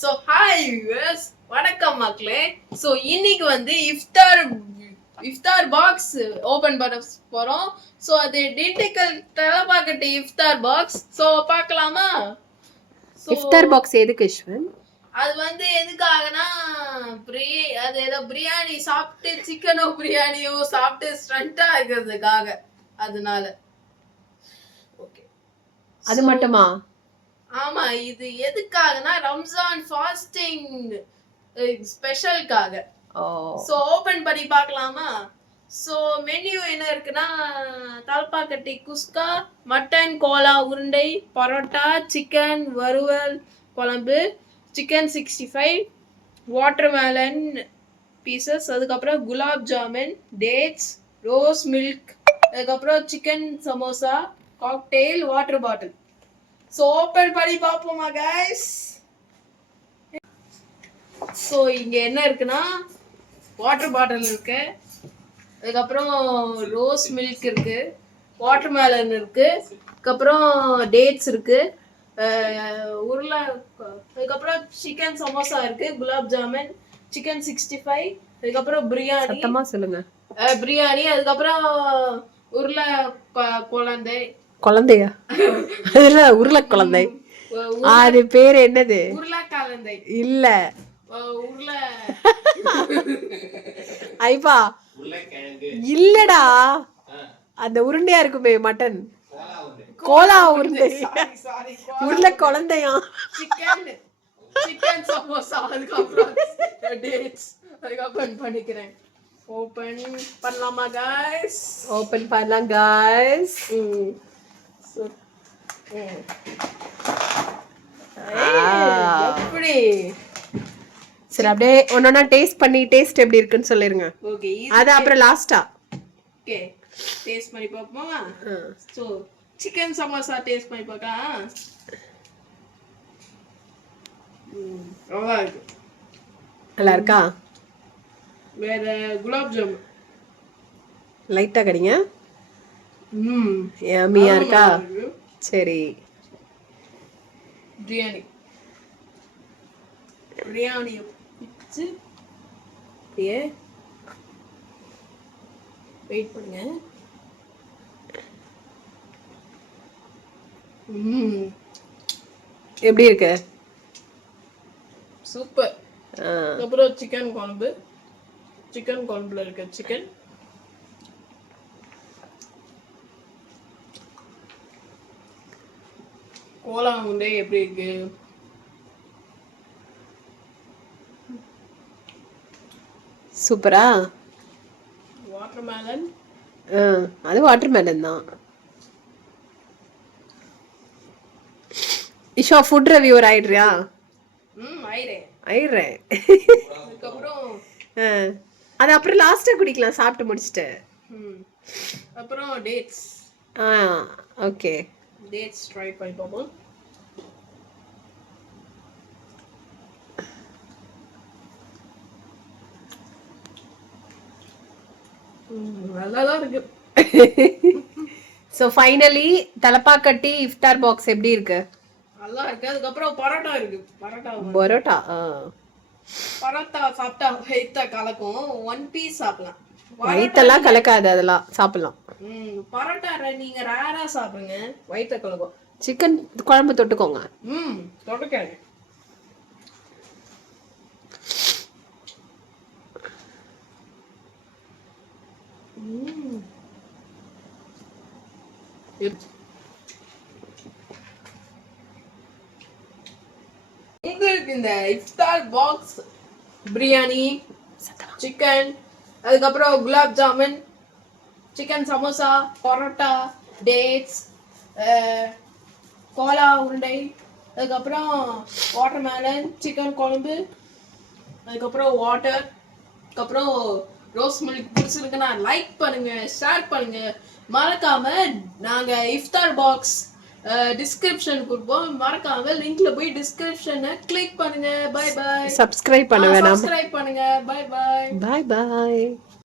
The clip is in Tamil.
ஸோ ஹாய் வியூவர்ஸ், வணக்கம் மக்களே. ஸோ இன்னைக்கு வந்து இஃப்தார் பாக்ஸ் ஓபன் பண்ண போறோம். ஸோ அது டிண்டிக்கல் தலப்பாக்கட்டு இஃப்தார் பாக்ஸ். ஸோ பார்க்கலாமா? இஃப்தார் பாக்ஸ் எதுக்கு யஷ்வந்த்? அது வந்து எதுக்காகனா அது ஏதோ பிரியாணி சாப்பிட்டு சிக்கனோ பிரியாணியோ சாப்பிட்டு ஸ்ட்ரென்த்தா இருக்கிறதுக்காக, அதனால. ஓகே, அது மட்டுமா? ஆமா, இது எதுக்காகனா ரம்ஜான் ஃபாஸ்டிங் ஸ்பெஷலுக்காக. சோ ஓபன் பண்ணி பார்க்கலாமா? சோ மெனு என்ன இருக்குன்னா, தலப்பாக்கட்டி குஸ்கா, மட்டன் கோலா உருண்டை, பரோட்டா, சிக்கன் வறுவல் குழம்பு, சிக்கன் 65, வாட்டர்மெலன் பீசஸ், அதுக்கப்புறம் gulab jamun, dates, rose milk, அதுக்கப்புறம் chicken samosa, cocktail, water bottle. So open பண்ணி பார்ப்போமா கைஸ்? ஸோ இங்கே என்ன இருக்குன்னா, வாட்டர் பாட்டில் இருக்கு, அதுக்கப்புறம் ரோஸ் மில்க் இருக்கு, வாட்டர்மெலன் இருக்கு, அதுக்கப்புறம் டேட்ஸ் இருக்கு, உருளை, அதுக்கப்புறம் சிக்கன் சமோசா இருக்கு, குலாப் ஜாமுன், சிக்கன் 65, அதுக்கப்புறம் பிரியாணி. சத்தமா சொல்லுங்க. பிரியாணி, அதுக்கப்புறம் உருளை குழந்தையா? அதுல உருளை குழந்தை, அது பேரு என்னது? உருளைக்கிழந்தை இல்ல, உருளை ஐபா இல்லடா, அந்த உருண்டையா இருக்குமே மட்டன் கோலா உருண்டை, உருளை குழந்தையா? சிக்கன் சமோசா, அதுக்கப்புறம் டேட்ஸ், அதுக்கப்புறம் பண்ணிக்கிறேன். ஓபன் பண்ணலாமா கைஸ்? ஓபன் பண்ணலாம் கைஸ். எப்படி? சரி, அப்படியே ஒன்னொன்னா டேஸ்ட் பண்ணி டேஸ்ட் எப்படி இருக்குன்னு சொல்லிருங்க. ஓகே, அது அப்புறம் லாஸ்டா. ஓகே, டேஸ்ட் பண்ணி பாப்போமா? சோ சிக்கன் சமோசா டேஸ்ட் பண்ணி பார்க்கலாம். நல்லா இருக்கா? வேற குலாப் ஜாமுன் லைட்டா கடிங்க. யம்மியா இருக்கா? சரி, பிரியாணி பிச்சு அப்படியே வெயிட் பண்ணுங்க. எப்படி இருக்கு? சூப்பர். அப்புறம் சிக்கன் குழம்புல இருக்க சிக்கன், கோலா உருண்டை எப்படி இருக்கு? சூப்பரா. வாட்டர்மெலன், அது வாட்டர்மெலன் தான். இஷா ஃபுட் ரிவ்யூவர் ஆயிடுறியா? ஆயிடுறேன். அதுக்கப்புறம் அது அப்புறம் லாஸ்டா குடிக்கலாம் சாப்பிட்டு முடிச்சிட்டு. அப்புறம் டேட்ஸ். ஓகே, டேட்ஸ் ட்ரை பண்ணி பார்ப்போம். நல்லாதான் இருக்கு. ஸோ ஃபைனலி தலப்பாக்கட்டி இஃப்தார் பாக்ஸ் எப்படி இருக்கு? நல்லா இருக்கு. அதுக்கப்புறம் பரோட்டா இருக்கு. பரோட்டா சாப்பிட்டா வயித்த கலக்கும். 1 பீஸ் சாப்பிடலாம். வயித்தெல்லாம் கலக்காது, அதெல்லாம் சாப்பிடலாம். பரோட்டா நீங்க ரேரா சாப்பிடுங்க, வயித்த கலக்கும். சிக்கன் குழம்பு தொட்டுக்கோங்க. தொட்டுக்கங்க. உங்களுக்கு இந்த இஃப்தார் பாக்ஸ் பிரியாணி, சிக்கன், அதுக்கப்புறம் குலாப் ஜாமுன், சிக்கன் சமோசா, பரோட்டா, டேட்ஸ், கோலா உருண்டை, அதுக்கப்புறம் வாட்டர்மெலன், சிக்கன் குழம்பு, அதுக்கப்புறம் வாட்டர், அதுக்கப்புறம் ரோஸ் மில்க் பிடிச்சிருக்குன்னா லைக் பண்ணுங்க, ஷேர் பண்ணுங்க. மறக்காம நாங்க இஃப்தார் பாக்ஸ் டிஸ்கிரிப்ஷன் கொடுப்போம். மறக்காம லிங்க்ல போய் டிஸ்கிரிப்ஷனை கிளிக் பண்ணுங்க. Bye bye. சப்ஸ்கிரைப் பண்ண வேணாம். சப்ஸ்கிரைப் பண்ணுங்க. Bye bye. Bye by.